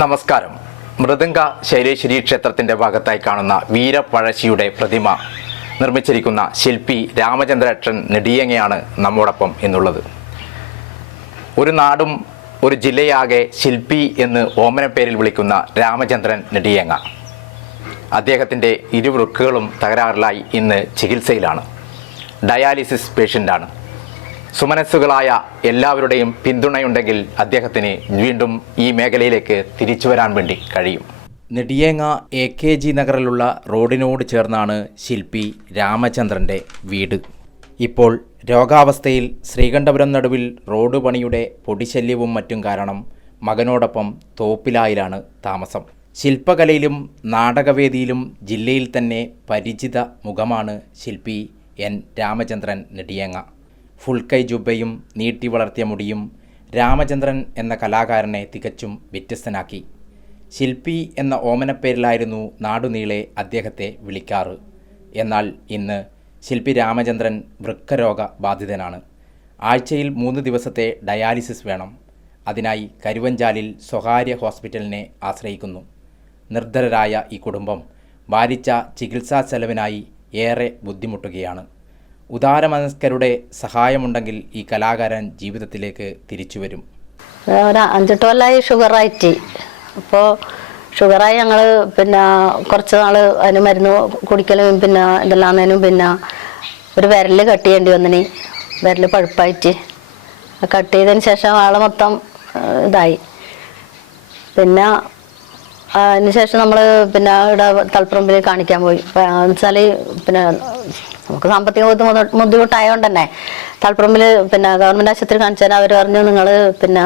നമസ്കാരം. മൃദംഗ ശൈലേശ്വരി ക്ഷേത്രത്തിന്റെ ഭാഗത്തായി കാണുന്ന വീരപ്പഴശ്ശിയുടെ പ്രതിമ നിർമ്മിച്ചിരിക്കുന്ന ശില്പി രാമചന്ദ്രൻ നെടിയങ്ങയാണ് നമ്മോടൊപ്പം എന്നുള്ളത്. ഒരു നാടും ഒരു ജില്ലയാകെ ശില്പി എന്ന് ഓമന പേരിൽ വിളിക്കുന്ന രാമചന്ദ്രൻ നെടിയങ്ങ. അദ്ദേഹത്തിന്റെ ഇരുവൃക്കുകളും തകരാറിലായി ഇന്ന് ചികിത്സയിലാണ്. ഡയാലിസിസ് പേഷ്യന്റാണ്. സുമനസ്സുകളായ എല്ലാവരുടെയും പിന്തുണയുണ്ടെങ്കിൽ അദ്ദേഹത്തിന് വീണ്ടും ഈ മേഖലയിലേക്ക് തിരിച്ചു വരാൻ വേണ്ടി കഴിയും. നെടിയേങ്ങ എ കെ ജി നഗറിലുള്ള റോഡിനോട് ചേർന്നാണ് ശില്പി രാമചന്ദ്രന്റെ വീട്. ഇപ്പോൾ രോഗാവസ്ഥയിൽ ശ്രീകണ്ഠപുരം നടുവിൽ റോഡ് പണിയുടെ പൊടിശല്യവും മറ്റും കാരണം മകനോടൊപ്പം തോപ്പിലായിലാണ് താമസം. ശില്പകലയിലും നാടകവേദിയിലും ജില്ലയിൽ തന്നെ പരിചിത മുഖമാണ് ശില്പി എൻ രാമചന്ദ്രൻ നെടിയേങ്ങ. ഫുൾ കൈ ജുബയും നീട്ടി വളർത്തിയ മുടിയും രാമചന്ദ്രൻ എന്ന കലാകാരനെ തികച്ചും വ്യത്യസ്തനാക്കി. ശില്പി എന്ന ഓമനപ്പേരിലായിരുന്നു നാടുനീളെ അദ്ദേഹത്തെ വിളിക്കാറ്. എന്നാൽ ഇന്ന് ശില്പി രാമചന്ദ്രൻ വൃക്കരോഗ ബാധിതനാണ്. ആഴ്ചയിൽ മൂന്ന് ദിവസത്തെ ഡയാലിസിസ് വേണം. അതിനായി കരുവഞ്ചാലിൽ സ്വകാര്യ ഹോസ്പിറ്റലിനെ ആശ്രയിക്കുന്നു. നിർദ്ധരരായ ഈ കുടുംബം ഭാരിച്ച ചികിത്സാ ചെലവിനായി ഏറെ ബുദ്ധിമുട്ടുകയാണ്. ഉദാരമനസ്കരുടെ സഹായമുണ്ടെങ്കിൽ ഈ കലാകാരൻ ജീവിതത്തിലേക്ക് തിരിച്ചു വരും ഒരു അഞ്ചെട്ട് കൊല്ലമായി ഷുഗറായിട്ട്. അപ്പോൾ ഷുഗറായി ഞങ്ങൾ പിന്നെ കുറച്ച് നാൾ അതിന് മരുന്ന് കുടിക്കലും പിന്നെ ഇതെല്ലാന്നതിനും പിന്നെ ഒരു വിരൽ കട്ട് ചെയ്യേണ്ടി വന്നിന്. വിരൽ പഴുപ്പായിട്ട്. കട്ട് ചെയ്തതിന് ശേഷം ആൾ മൊത്തം ഇതായി. പിന്നെ അതിന് ശേഷം നമ്മൾ പിന്നെ ഇവിടെ തളിപ്പറമ്പിൽ കാണിക്കാൻ പോയി. വെച്ചാൽ പിന്നെ നമുക്ക് സാമ്പത്തിക ബുദ്ധിമുട്ട് ബുദ്ധിമുട്ടായതുകൊണ്ട് തന്നെ തളിപ്പറമ്പിൽ പിന്നെ ഗവൺമെന്റ് ആശുപത്രി കാണിച്ചാൽ അവർ പറഞ്ഞു നിങ്ങൾ പിന്നെ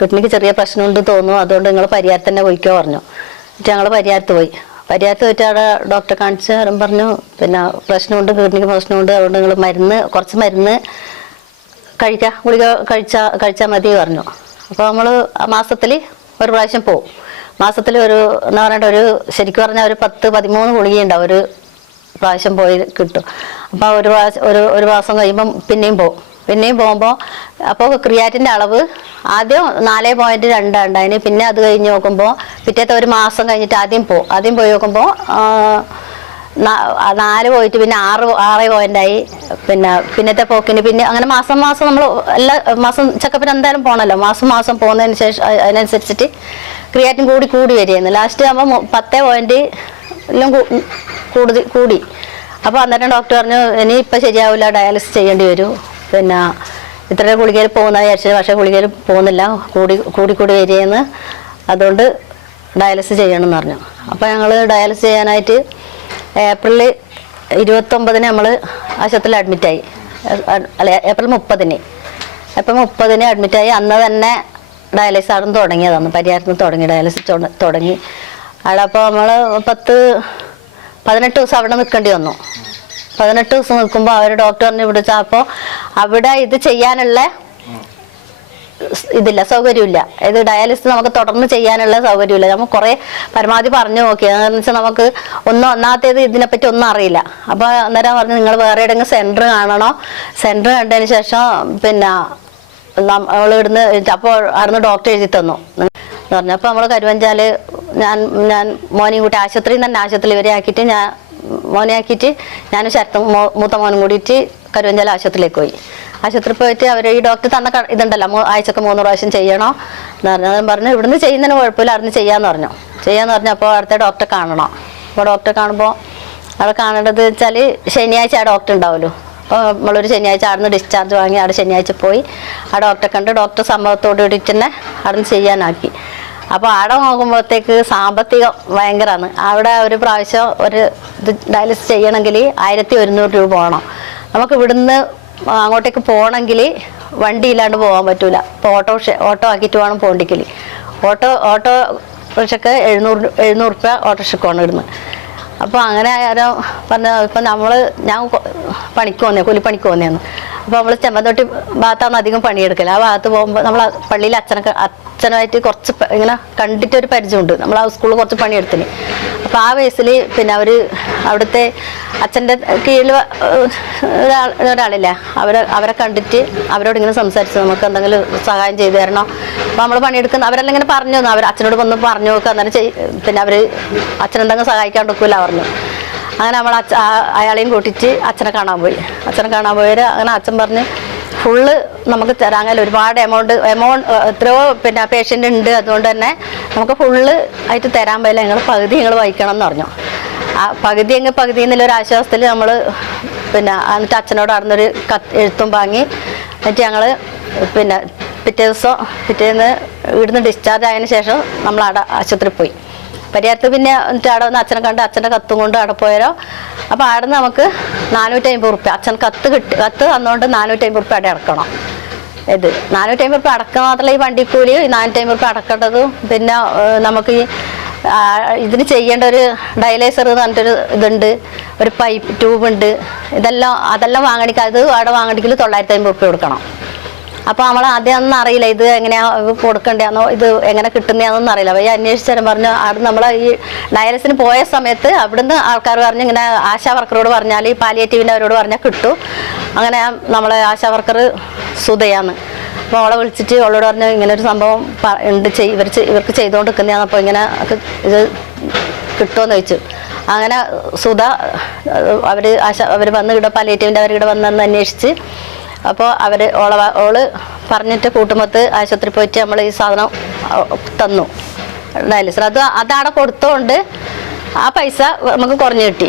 കിഡ്നിക്ക് ചെറിയ പ്രശ്നമുണ്ട് തോന്നുന്നു അതുകൊണ്ട് നിങ്ങൾ പരിയാരത്ത് തന്നെ പോയിക്കോ പറഞ്ഞു. എന്നിട്ട് ഞങ്ങൾ പരിഹാരത്ത് പോയി. പരിഹാരത്ത് പോയിട്ട് അവിടെ ഡോക്ടറെ കാണിച്ച് പറഞ്ഞു പിന്നെ പ്രശ്നമുണ്ട് കിഡ്നിക്ക് പ്രശ്നമുണ്ട് അതുകൊണ്ട് നിങ്ങൾ മരുന്ന് കുറച്ച് മരുന്ന് കഴിക്കുക ഗുളിക കഴിച്ചാൽ കഴിച്ചാൽ മതി പറഞ്ഞു. അപ്പോൾ നമ്മൾ മാസത്തിൽ ഒരു പ്രാവശ്യം പോവും. മാസത്തിൽ ഒരു എന്ന് പറഞ്ഞിട്ട് ഒരു ശരിക്കും പറഞ്ഞാൽ ഒരു പത്ത് പതിമൂന്ന് ഗുളിക ഉണ്ടാവും ഒരു പ്രാവശ്യം പോയി കിട്ടും. അപ്പോൾ ഒരു പ്രാവശ്യം ഒരു ഒരു മാസം കഴിയുമ്പം പിന്നെയും പോകും പിന്നെയും പോകുമ്പോൾ അപ്പോൾ ക്രിയാറ്റിന്റെ അളവ് ആദ്യം നാല് പോയിന്റ് രണ്ടാണ്ട് അതിന് പിന്നെ അത് കഴിഞ്ഞ് നോക്കുമ്പോൾ പിറ്റേത്തെ ഒരു മാസം കഴിഞ്ഞിട്ട് ആദ്യം പോകും ആദ്യം പോയി നോക്കുമ്പോൾ നാല് പോയിട്ട് പിന്നെ ആറ് ആറ് പോയിന്റായി പിന്നെ പിന്നത്തെ പോക്കിന് പിന്നെ അങ്ങനെ മാസം മാസം നമ്മൾ എല്ലാ മാസം ചെക്കപ്പിന് എന്തായാലും പോകണമല്ലോ മാസം മാസം പോകുന്നതിന് ശേഷം അതിനനുസരിച്ചിട്ട് ക്രിയാറ്റിൻ കൂടി കൂടി വരികയായിരുന്നു. ലാസ്റ്റ് ആകുമ്പോൾ പത്തേ പോയിന്റ് കൂടുതൽ കൂടി. അപ്പോൾ അന്നേരം ഡോക്ടർ പറഞ്ഞു ഇനി ഇപ്പം ശരിയാവില്ല ഡയാലിസിസ് ചെയ്യേണ്ടി വരും. പിന്നെ ഇത്ര ഗുളികയിൽ പോകുന്ന വിചാരിച്ചത് പക്ഷേ ഗുളികയിൽ പോകുന്നില്ല. കൂടി കൂടി കൂടി വരികയെന്ന് അതുകൊണ്ട് ഡയാലിസിസ് ചെയ്യണമെന്ന് പറഞ്ഞു. അപ്പോൾ ഞങ്ങൾ ഡയാലിസിസ് ചെയ്യാനായിട്ട് ഏപ്രിൽ ഇരുപത്തൊമ്പതിന് നമ്മൾ ആശുപത്രിയിൽ അഡ്മിറ്റായി അല്ല ഏപ്രിൽ മുപ്പതിന്. ഏപ്രിൽ മുപ്പതിന് അഡ്മിറ്റായി അന്ന് തന്നെ ഡയാലിസിസ് ആണ് തുടങ്ങിയതാണ്. പരിഹാരത്തിന് തുടങ്ങി ഡയാലിസിസ് തുടങ്ങി. അവിടെ അപ്പോൾ നമ്മൾ പത്ത് പതിനെട്ട് ദിവസം അവിടെ നിൽക്കേണ്ടി വന്നു. പതിനെട്ട് ദിവസം നിൽക്കുമ്പോൾ അവർ ഡോക്ടറിനെ വിളിച്ചാൽ അപ്പോൾ അവിടെ ഇത് ചെയ്യാനുള്ള ഇതില്ല സൗകര്യമില്ല. ഇത് ഡയാലിസിസ് നമുക്ക് തുടർന്ന് ചെയ്യാനുള്ള സൗകര്യമില്ല. നമ്മൾ കുറേ പരമാവധി പറഞ്ഞു നോക്കി. അതെന്ന് വെച്ചാൽ നമുക്ക് ഒന്നും ഒന്നാമത്തേത് ഇതിനെപ്പറ്റി ഒന്നും അറിയില്ല. അപ്പോൾ അന്നേരം പറഞ്ഞു നിങ്ങൾ വേറെ ഏതെങ്കിലും സെന്റർ കാണണോ? സെന്റർ കണ്ടതിന് ശേഷം പിന്നെ നമ്മൾ ഇവിടുന്ന് അപ്പോൾ അവിടുന്ന് ഡോക്ടർ എഴുതി തന്നു. എന്ന് പറഞ്ഞപ്പോൾ നമ്മൾ കരുവഞ്ചാൽ ഞാൻ ഞാൻ മോനെയും കൂട്ടി ആശുപത്രിയിൽ തന്നെ ആശുപത്രി ഇവരെ ആക്കിയിട്ട് ഞാൻ മോനെ ആക്കിയിട്ട് ഞാൻ ശരത്തും മൂത്ത മോനും കൂടിയിട്ട് കരുവഞ്ചാല ആശുപത്രിയിലേക്ക് പോയി. ആശുപത്രിയിൽ പോയിട്ട് അവർ ഈ ഡോക്ടർ തന്ന ഇതുണ്ടല്ലോ. ആഴ്ചക്ക് മൂന്ന് പ്രാവശ്യം ചെയ്യണോ എന്ന് പറഞ്ഞു. പറഞ്ഞു ഇവിടുന്ന് ചെയ്യുന്നതിന് കുഴപ്പമില്ല. അവിടുന്ന് ചെയ്യാന്ന് പറഞ്ഞു. ചെയ്യാന്ന് പറഞ്ഞു. അപ്പോൾ അടുത്ത ഡോക്ടറെ കാണണം. അപ്പോൾ ഡോക്ടറെ കാണുമ്പോൾ അവിടെ കാണേണ്ടത് വെച്ചാൽ ശനിയാഴ്ച ആ ഡോക്ടർ ഉണ്ടാവുമല്ലോ. നമ്മളൊരു ശനിയാഴ്ച അവിടുന്ന് ഡിസ്ചാർജ് വാങ്ങി അവിടെ ശനിയാഴ്ച പോയി. ആ ഡോക്ടറെ കണ്ട് ഡോക്ടർ സംഭവത്തോട് കൂടി തന്നെ അവിടുന്ന് ചെയ്യാനാക്കി. അപ്പോൾ അവിടെ നോക്കുമ്പോഴത്തേക്ക് സാമ്പത്തികം ഭയങ്കരമാണ് അവിടെ ഒരു പ്രാവശ്യം ഒരു ഇത് ഡയാലിസിസ് ചെയ്യണമെങ്കിൽ ആയിരത്തി ഒരുന്നൂറ് രൂപ വേണം. നമുക്ക് ഇവിടുന്ന് അങ്ങോട്ടേക്ക് പോകണമെങ്കിൽ വണ്ടി ഇല്ലാണ്ട് പോകാൻ പറ്റൂല. ഇപ്പോൾ ഓട്ടോ ഓട്ടോ ആക്കിയിട്ട് വേണം പോകണ്ടെങ്കിൽ. ഓട്ടോ ഓട്ടോ റിക്ഷക്ക് എഴുന്നൂറ് എഴുന്നൂറ് രൂപ ഓട്ടോറിക്ഷക്ക് വേണം ഇവിടുന്ന്. അപ്പോൾ അങ്ങനെ ആരോ പറഞ്ഞ ഇപ്പം നമ്മൾ ഞാൻ പണിക്ക് വന്നേ കൂലിപ്പണിക്ക് വന്നേന്ന് അപ്പോൾ നമ്മൾ ചെമ്മന്തൊട്ടി ഭാഗത്താണ് അധികം പണിയെടുക്കൽ. ആ ഭാഗത്ത് പോകുമ്പോൾ നമ്മൾ പള്ളിയിൽ അച്ഛനൊക്കെ അച്ഛനായിട്ട് കുറച്ച് ഇങ്ങനെ കണ്ടിട്ട് ഒരു പരിചയമുണ്ട്. നമ്മൾ ആ സ്കൂളിൽ കുറച്ച് പണിയെടുത്തിന്. അപ്പോൾ ആ വയസ്സിൽ പിന്നെ അവർ അവിടുത്തെ അച്ഛന്റെ കീഴിൽ ഒരാളില്ല? അവരെ അവരെ കണ്ടിട്ട് അവരോട് ഇങ്ങനെ സംസാരിച്ചു. നമുക്ക് എന്തെങ്കിലും സഹായം ചെയ്തു തരണോ? അപ്പോൾ നമ്മൾ പണിയെടുക്കുന്ന അവരെല്ലാം ഇങ്ങനെ പറഞ്ഞു അവർ അച്ഛനോട് വന്ന് പറഞ്ഞു നോക്കുക അന്നേരം ചെയ് പിന്നെ അവർ അച്ഛനെന്തെങ്കിലും സഹായിക്കാൻ കൊടുക്കില്ല പറഞ്ഞു. അങ്ങനെ നമ്മൾ അയാളെയും കൂട്ടിച്ച് അച്ഛനെ കാണാൻ പോയി. അച്ഛനെ കാണാൻ പോയത് അങ്ങനെ അച്ഛൻ പറഞ്ഞ് ഫുള്ള് നമുക്ക് തരാൻ ഒരുപാട് എമൗണ്ട് എമൗണ്ട് എത്രയോ പിന്നെ പേഷ്യന്റ് ഉണ്ട്. അതുകൊണ്ട് തന്നെ നമുക്ക് ഫുള്ള് ആയിട്ട് തരാൻ പറ്റില്ല. നിങ്ങൾ പകുതി നിങ്ങൾ വഹിക്കണം എന്ന് പറഞ്ഞു. ആ പകുതി എങ്കിൽ പകുതി എന്നുള്ളൊരു ആശ്വാസത്തിൽ നമ്മൾ പിന്നെ എന്നിട്ട് അച്ഛനോട് അറിഞ്ഞൊരു കത്ത് എഴുത്തും വാങ്ങി. എന്നിട്ട് ഞങ്ങൾ പിന്നെ പിറ്റേ ദിവസം പിറ്റേന്ന് ഇവിടുന്ന് ഡിസ്ചാർജ് ആയതിനു ശേഷം നമ്മൾ അവിടെ ആശുപത്രിയിൽ പോയി. പരിഹാരത്ത് പിന്നെ എന്നിട്ട് അവിടെ വന്ന് അച്ഛനെ കണ്ട് അച്ഛന്റെ കത്തും കൊണ്ട് അവിടെ പോയാലോ അപ്പോൾ അവിടെ നിന്ന് നമുക്ക് നാനൂറ്റി അമ്പത് റുപ്യ. അച്ഛൻ കത്ത് കിട്ടി കത്ത് തന്നുകൊണ്ട് നാനൂറ്റി അമ്പത് റുപ്യ അവിടെ അടക്കണം. ഇത് നാനൂറ്റി അമ്പത് റുപ്യ അടക്കുക മാത്രമല്ല ഈ വണ്ടിക്കൂലി നാനൂറ്റി അമ്പത് റുപ്യ അടക്കേണ്ടതും. പിന്നെ നമുക്ക് ഈ ഇതിന് ചെയ്യേണ്ട ഒരു ഡയലൈസർ എന്ന് പറഞ്ഞിട്ടൊരു ഇതുണ്ട്. ഒരു പൈപ്പ് ട്യൂബ് ഉണ്ട് ഇതെല്ലാം അതെല്ലാം വാങ്ങണിക്ക് അത് അവിടെ വാങ്ങണിക്കൽ തൊള്ളായിരത്തി അമ്പത് റുപ്യ കൊടുക്കണം. അപ്പോൾ നമ്മൾ ആദ്യം ഒന്നും അറിയില്ല ഇത് എങ്ങനെയാ കൊടുക്കണ്ടേന്നോ ഇത് എങ്ങനെ കിട്ടുന്നതാണെന്നൊന്നും അറിയില്ല. അപ്പോൾ ഈ അന്വേഷിച്ചാലും പറഞ്ഞു അവിടെ നമ്മളെ ഈ ഡയാലിസിന് പോയ സമയത്ത് അവിടുന്ന് ആൾക്കാർ പറഞ്ഞു ഇങ്ങനെ ആശാ വർക്കറോട് പറഞ്ഞാൽ ഈ പാലിയേറ്റീവിന്റെ അവരോട് പറഞ്ഞാൽ കിട്ടും. അങ്ങനെ നമ്മളെ ആശാ വർക്കർ സുതയാണ് അപ്പോൾ അവളെ വിളിച്ചിട്ട് അവളോട് പറഞ്ഞു ഇങ്ങനെ ഒരു സംഭവം ഉണ്ട് ഇവർ ഇവർക്ക് ചെയ്തുകൊണ്ടിരിക്കുന്നതാണ് അപ്പോൾ ഇങ്ങനെ ഇത് കിട്ടുമെന്ന് ചോദിച്ചു. അങ്ങനെ സുധ അവർ ആശ അവർ വന്ന് ഇവിടെ പാലിയേറ്റീവിന്റെ അവരിവിടെ വന്നെന്ന് അന്വേഷിച്ച് അപ്പോൾ അവർ ഓള ഓൾ പറഞ്ഞിട്ട് കൂട്ടുമ്പത്ത് ആശുപത്രി പോയിട്ട് നമ്മൾ ഈ സാധനം തന്നു. ഡയാലിസിസ് അത് അതവിടെ കൊടുത്തോണ്ട് ആ പൈസ നമുക്ക് കുറഞ്ഞു കിട്ടി.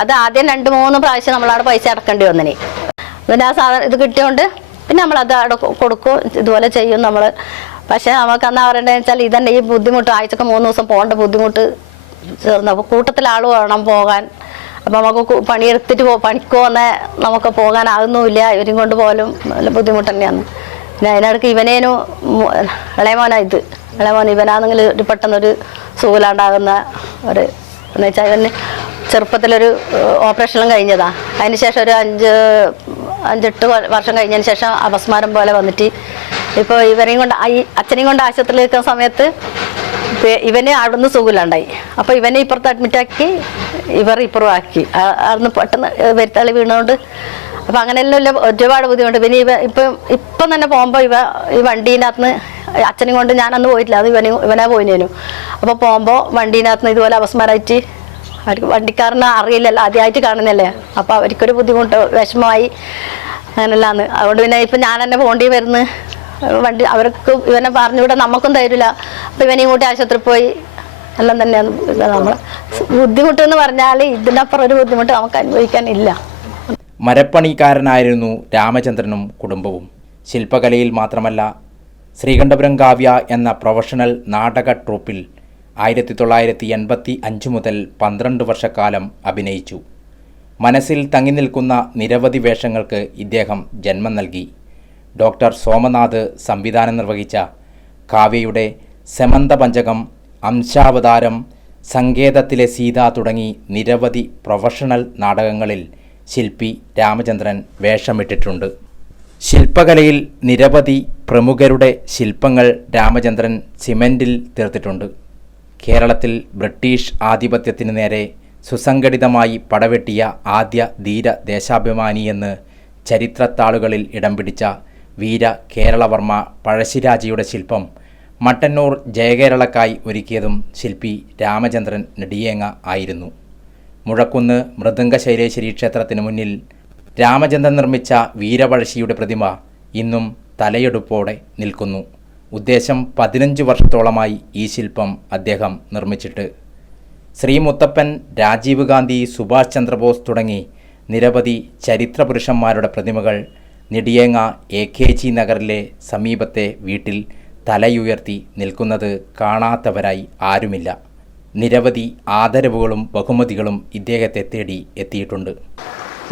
അത് ആദ്യം രണ്ട് മൂന്ന് പ്രാവശ്യം നമ്മളവിടെ പൈസ അടക്കേണ്ടി വന്നിനി പിന്നെ ആ സാധനം ഇത് കിട്ടിയോണ്ട് പിന്നെ നമ്മൾ അത് അവിടെ കൊടുക്കും ഇതുപോലെ ചെയ്യും നമ്മൾ പക്ഷെ നമുക്ക് അന്ന് പറയേണ്ടത് വെച്ചാൽ ഇതന്നെ ഈ ബുദ്ധിമുട്ട് ആഴ്ചക്ക് മൂന്ന് ദിവസം പോകേണ്ട ബുദ്ധിമുട്ട് ചേർന്ന്. അപ്പോൾ കൂട്ടത്തിൽ വേണം പോകാൻ. അപ്പം നമുക്ക് പണിയെടുത്തിട്ട് പോ പണിക്ക് പോകുന്ന നമുക്ക് പോകാനാകുന്നുമില്ല. ഇവരും കൊണ്ട് പോലും നല്ല ബുദ്ധിമുട്ട് തന്നെയാണ്. പിന്നെ അതിനടുക്ക് ഇവനേനു ഇളയമോന ഇത്. ഇളയമോൻ ഇവനാണെങ്കിൽ ഒരു പെട്ടെന്നൊരു സൂലാണ്ടാകുന്ന ഒരു എന്ന് വെച്ചാൽ ഇവന് ചെറുപ്പത്തിലൊരു ഓപ്പറേഷനും കഴിഞ്ഞതാ. അതിന് ശേഷം ഒരു അഞ്ച് അഞ്ചെട്ട് വർഷം കഴിഞ്ഞതിന് ശേഷം അപസ്മാരം പോലെ വന്നിട്ട് ഇപ്പോൾ ഇവരെയും കൊണ്ട് അച്ഛനെയും കൊണ്ട് ആശുപത്രിയിൽ നിൽക്കുന്ന സമയത്ത് ഇവന് അവിടുന്ന് സുഖമില്ലാണ്ടായി. അപ്പോൾ ഇവനെ ഇപ്പുറത്ത് അഡ്മിറ്റാക്കി ഇവർ ഇപ്പുറം ആക്കി. അവിടുന്ന് പെട്ടെന്ന് വരുത്താളി വീണുകൊണ്ട് അപ്പം അങ്ങനെയെല്ലാം ഒരുപാട് ബുദ്ധിമുട്ട്. പിന്നെ ഇവ ഇപ്പം ഇപ്പം തന്നെ പോകുമ്പോൾ ഇവ ഈ വണ്ടീനകത്ത് അച്ഛനും കൊണ്ട് കൊണ്ട് ഞാനന്ന് പോയിട്ടില്ല. അത് ഇവന് ഇവനാ പോയിനേനു. അപ്പോൾ പോകുമ്പോൾ വണ്ടീനകത്ത് ഇതുപോലെ അവസ്മാരായിട്ട് അവർക്ക് വണ്ടിക്കാരനെ അറിയില്ലല്ലോ ആദ്യമായിട്ട് കാണുന്നല്ലേ. അപ്പോൾ അവർക്കൊരു ബുദ്ധിമുട്ട് വിഷമമായി. അങ്ങനെല്ലാന്ന്. അതുകൊണ്ട് പിന്നെ ഇപ്പം ഞാൻ തന്നെ പോകേണ്ടി വരുന്നു. വണ്ടി അവർക്ക് ഇവനെ പറഞ്ഞുകൂടെ നമുക്കും തരില്ല. അപ്പം ഇവനെയും ഇങ്ങോട്ട് ആശുപത്രി പോയി. എല്ലാം തന്നെയാണ് നമ്മൾ ബുദ്ധിമുട്ട് എന്ന് പറഞ്ഞാൽ ഇതിനപ്പുറം ഒരു ബുദ്ധിമുട്ട് നമുക്ക് അനുഭവിക്കാനില്ല. മരപ്പണിക്കാരനായിരുന്നു രാമചന്ദ്രനും കുടുംബവും. ശില്പകലയിൽ മാത്രമല്ല ശ്രീകണ്ഠപുരം കാവ്യ എന്ന പ്രൊഫഷണൽ നാടക ട്രൂപ്പിൽ ആയിരത്തി തൊള്ളായിരത്തി എൺപത്തി അഞ്ച് മുതൽ പന്ത്രണ്ട് വർഷക്കാലം അഭിനയിച്ചു. മനസ്സിൽ തങ്ങി നിൽക്കുന്ന നിരവധി വേഷങ്ങൾക്ക് ഇദ്ദേഹം ജന്മം നൽകി. ഡോക്ടർ സോമനാഥ് സംവിധാനം നിർവഹിച്ച കാവ്യയുടെ സെമന്ത പഞ്ചകം അംശാവതാരം സങ്കേതത്തിലെ സീത തുടങ്ങി നിരവധി പ്രൊഫഷണൽ നാടകങ്ങളിൽ ശില്പി രാമചന്ദ്രൻ വേഷമിട്ടിട്ടുണ്ട്. ശില്പകലയിൽ നിരവധി പ്രമുഖരുടെ ശില്പങ്ങൾ രാമചന്ദ്രൻ സിമന്റിൽ തീർത്തിട്ടുണ്ട്. കേരളത്തിൽ ബ്രിട്ടീഷ് ആധിപത്യത്തിന് നേരെ സുസംഘടിതമായി പടവെട്ടിയ ആദ്യ ധീര ദേശാഭിമാനിയെന്ന് ചരിത്രത്താളുകളിൽ ഇടം പിടിച്ച വീര കേരളവർമ്മ പഴശ്ശിരാജയുടെ ശില്പം മട്ടന്നൂർ ജയകേരളക്കായി ഒരുക്കിയതും ശില്പി രാമചന്ദ്രൻ നെടിയേങ്ങ ആയിരുന്നു. മുഴക്കുന്ന് മൃദംഗശൈലേശ്വരി ക്ഷേത്രത്തിന് മുന്നിൽ രാമചന്ദ്രൻ നിർമ്മിച്ച വീരപഴശ്ശിയുടെ പ്രതിമ ഇന്നും തലയെടുപ്പോടെ നിൽക്കുന്നു. ഉദ്ദേശം പതിനഞ്ച് വർഷത്തോളമായി ഈ ശില്പം അദ്ദേഹം നിർമ്മിച്ചിട്ട്. ശ്രീ മുത്തപ്പൻ രാജീവ് ഗാന്ധി സുഭാഷ് ചന്ദ്രബോസ് തുടങ്ങി നിരവധി ചരിത്ര പുരുഷന്മാരുടെ പ്രതിമകൾ നെടിയേങ്ങ എ കെ ജി നഗറിലെ സമീപത്തെ വീട്ടിൽ തലയുയർത്തി നിൽക്കുന്നത് കാണാത്തവരായി ആരുമില്ല. നിരവധി ആദരവുകളും ബഹുമതികളും ഇദ്ദേഹത്തെ തേടി എത്തിയിട്ടുണ്ട്.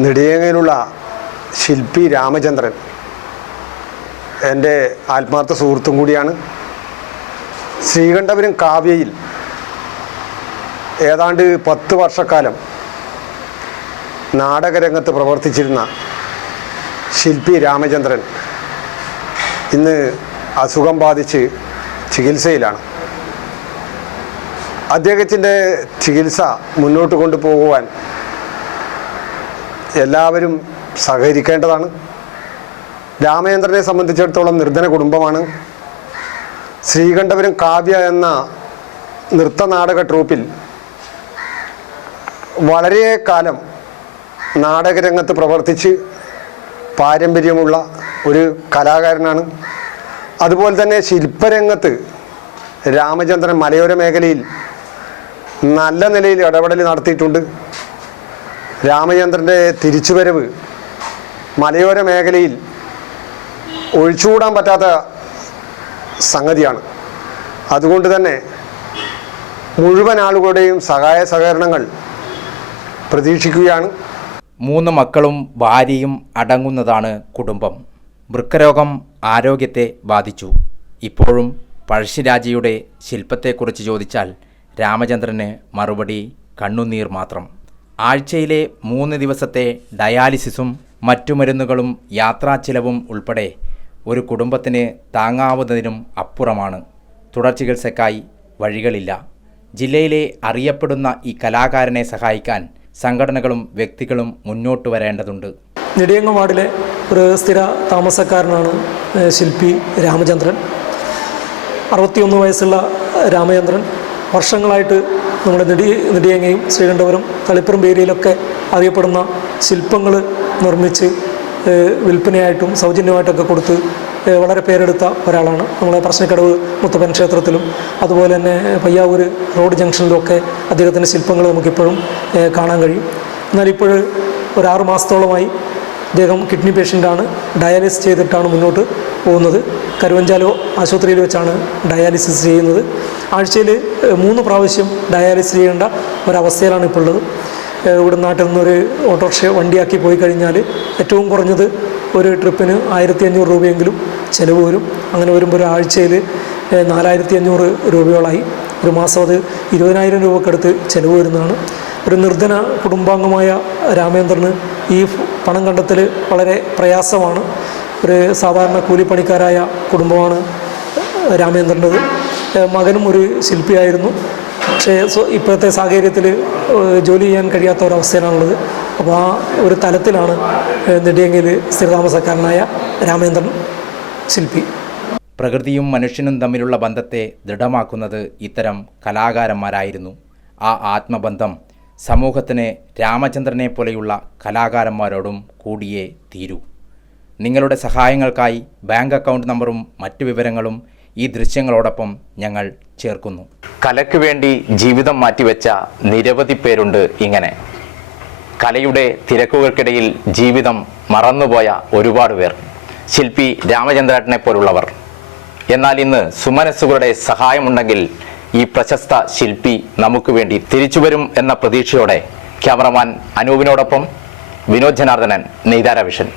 നെടിയേങ്ങയിലുള്ള ശില്പി രാമചന്ദ്രൻ എന്റെ ആത്മാർത്ഥ സുഹൃത്തും കൂടിയാണ്. ശ്രീകണ്ഠപുരം കാവ്യയിൽ ഏതാണ്ട് പത്ത് വർഷക്കാലം നാടകരംഗത്ത് പ്രവർത്തിച്ചിരുന്ന ശില്പി രാമചന്ദ്രൻ ഇന്ന് അസുഖം ബാധിച്ച് ചികിത്സയിലാണ്. അദ്ദേഹത്തിന്റെ ചികിത്സ മുന്നോട്ട് കൊണ്ടുപോകുവാൻ എല്ലാവരും സഹകരിക്കേണ്ടതാണ്. രാമചന്ദ്രനെ സംബന്ധിച്ചിടത്തോളം നിർധന കുടുംബമാണ്. ശ്രീകണ്ഠപുരം കാവ്യ എന്ന നൃത്തനാടക ട്രൂപ്പിൽ വളരെ കാലം നാടകരംഗത്ത് പ്രവർത്തിച്ച് പാരമ്പര്യമുള്ള ഒരു കലാകാരനാണ്. അതുപോലെ തന്നെ ശില്പരംഗത്ത് രാമചന്ദ്രൻ മലയോര മേഖലയിൽ നല്ല നിലയിൽ ഇടപെടൽ നടത്തിയിട്ടുണ്ട്. രാമചന്ദ്രന്റെ തിരിച്ചുവരവ് മലയോര മേഖലയിൽ ഒഴിച്ചുകൂടാൻ പറ്റാത്ത സംഗതിയാണ്. അതുകൊണ്ട് തന്നെ മുഴുവൻ ആളുകളുടെയും സഹായ സഹകരണങ്ങൾ പ്രതീക്ഷിക്കുകയാണ്. മൂന്ന് മക്കളും ഭാര്യയും അടങ്ങുന്നതാണ് കുടുംബം. വൃക്കരോഗം ആരോഗ്യത്തെ ബാധിച്ചു. ഇപ്പോഴും പഴശ്ശിരാജയുടെ ശില്പത്തെക്കുറിച്ച് ചോദിച്ചാൽ രാമചന്ദ്രന് മറുപടി കണ്ണുനീർ മാത്രം. ആഴ്ചയിലെ മൂന്ന് ദിവസത്തെ ഡയാലിസിസും മറ്റു മരുന്നുകളും യാത്രാ ചിലവും ഉൾപ്പെടെ ഒരു കുടുംബത്തിന് താങ്ങാവുന്നതിനും അപ്പുറമാണ്. തുടർ ചികിത്സയ്ക്കായി വഴികളില്ല. ജില്ലയിലെ അറിയപ്പെടുന്ന ഈ കലാകാരനെ സഹായിക്കാൻ സംഘടനകളും വ്യക്തികളും മുന്നോട്ട് വരേണ്ടതുണ്ട്. നെടിയങ്ങ വാർഡിലെ ഒരു സ്ഥിര താമസക്കാരനാണ് ശില്പി രാമചന്ദ്രൻ. അറുപത്തിയൊന്ന് വയസ്സുള്ള രാമചന്ദ്രൻ. വർഷങ്ങളായിട്ട് നമ്മുടെ നെടി നെടിയങ്ങയും ശ്രീകണ്ഠപുരം തളിപ്പുറം ഏരിയയിലൊക്കെ അറിയപ്പെടുന്ന ശില്പങ്ങൾ നിർമ്മിച്ച് വിൽപ്പനയായിട്ടും സൗജന്യമായിട്ടൊക്കെ കൊടുത്ത് വളരെ പേരെടുത്ത ഒരാളാണ്. നമ്മളെ പ്രശ്നക്കടവ് മുത്തപ്പൻ ക്ഷേത്രത്തിലും അതുപോലെ തന്നെ പയ്യാവൂർ റോഡ് ജംഗ്ഷനിലുമൊക്കെ അദ്ദേഹത്തിന്റെ ശില്പങ്ങൾ നമുക്കിപ്പോഴും കാണാൻ കഴിയും. എന്നാൽ ഇപ്പോൾ ഒരു മാസത്തോളമായി അദ്ദേഹം കിഡ്നി പേഷ്യന്റാണ്. ഡയാലിസിസ് ചെയ്തിട്ടാണ് മുന്നോട്ട് പോകുന്നത്. കരുവഞ്ചാലോ ആശുപത്രിയിൽ വെച്ചാണ് ഡയാലിസിസ് ചെയ്യുന്നത്. ആഴ്ചയിൽ മൂന്ന് പ്രാവശ്യം ഡയാലിസിസ് ചെയ്യേണ്ട ഒരവസ്ഥയിലാണ് ഇപ്പോൾ ഉള്ളത് ഇവിടെ നാട്ടിൽ നിന്നൊരു ഓട്ടോറിക്ഷ വണ്ടിയാക്കി പോയി കഴിഞ്ഞാൽ ഏറ്റവും കുറഞ്ഞത് ഒരു ട്രിപ്പിന് ആയിരത്തി അഞ്ഞൂറ് രൂപയെങ്കിലും ചിലവ് വരും. അങ്ങനെ വരുമ്പോൾ ഒരു ആഴ്ചയിൽ നാലായിരത്തി അഞ്ഞൂറ് രൂപയോളായി. ഒരു മാസം അത് ഇരുപതിനായിരം രൂപക്കടുത്ത് ചിലവ് വരുന്നതാണ്. ഒരു നിർധന കുടുംബാംഗമായ രാമേന്ദ്രന് ഈ പണം കണ്ടെത്തൽ വളരെ പ്രയാസമാണ്. ഒരു സാധാരണ കൂലിപ്പണിക്കാരായ കുടുംബമാണ് രാമേന്ദ്രന്റെത്. മകനും ഒരു ശില്പിയായിരുന്നു. പക്ഷേ ഇപ്പോഴത്തെ സാഹചര്യത്തിൽ ജോലി ചെയ്യാൻ കഴിയാത്ത ഒരവസ്ഥയിലാണുള്ളത്. അപ്പോൾ ആ ഒരു തലത്തിലാണ് നെടിയങ്കയിൽ സ്ഥിരതാമസക്കാരനായ രാമേന്ദ്രൻ ശില്പി. പ്രകൃതിയും മനുഷ്യനും തമ്മിലുള്ള ബന്ധത്തെ ദൃഢമാക്കുന്നത് ഇത്തരം കലാകാരന്മാരായിരുന്നു. ആ ആത്മബന്ധം സമൂഹത്തിന് രാമചന്ദ്രനെ പോലെയുള്ള കലാകാരന്മാരോടും കൂടിയേ തീരൂ. നിങ്ങളുടെ സഹായങ്ങൾക്കായി ബാങ്ക് അക്കൗണ്ട് നമ്പറും മറ്റു വിവരങ്ങളും ഈ ദൃശ്യങ്ങളോടൊപ്പം ഞങ്ങൾ ചേർക്കുന്നു. കലയ്ക്ക് വേണ്ടി ജീവിതം മാറ്റിവെച്ച നിരവധി പേരുണ്ട് ഇങ്ങനെ. കലയുടെ തിരക്കുകൾക്കിടയിൽ ജീവിതം മറന്നുപോയ ഒരുപാട് പേർ. ശില്പി രാമചന്ദ്രേട്ടനെ പോലുള്ളവർ. എന്നാൽ ഇന്ന് സുമനസ്സുകളുടെ സഹായമുണ്ടെങ്കിൽ ഈ പ്രശസ്ത ശില്പി നമുക്ക് വേണ്ടി തിരിച്ചുവരും എന്ന പ്രതീക്ഷയോടെ ക്യാമറമാൻ അനൂപിനോടൊപ്പം വിനോദ് ജനാർദ്ദനൻ നെയ്താര വിഷൻ.